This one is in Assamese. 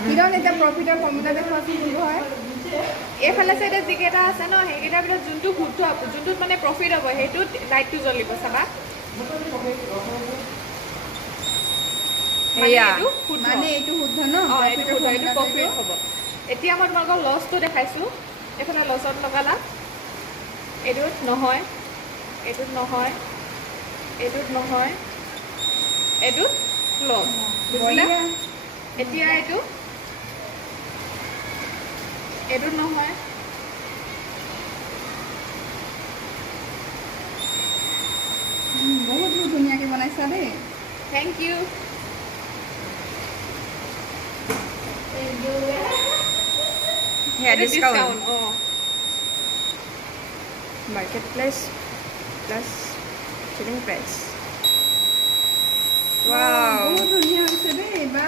কিৰণ এটা প্ৰফিটেৰ ফৰ্মুলা দেখুৱাচোন কি হয় এইফালে চাইডে যিকেইটা আছে ন সেইকেইটাৰ ভিতৰত যোনটো শুদ্ধ হ'ব যোনটোত মানে প্ৰফিট হ'ব সেইটোত লাইটটো জ্বলিব চাবা এয়া মানে এইটো শুদ্ধ ন অঁ এইটো শুদ্ধ এইটো প্ৰফিট হ'ব এতিয়া মই তোমালোকক লছটো দেখাইছোঁ এইফালে লছত লগালা এইটোত নহয় এইটোত নহয় এইটোত নহয় এইটোত লছ বুজিলা এতিয়া এইটোত নহয় বহুত ধুনীয়াকৈ বনাইছা দেই থেংক ইউ সেয়া ডিছকাউণ্ট অঁ market place plus ceiling price wow বহুত ধুনীয়া হৈছে দেই বা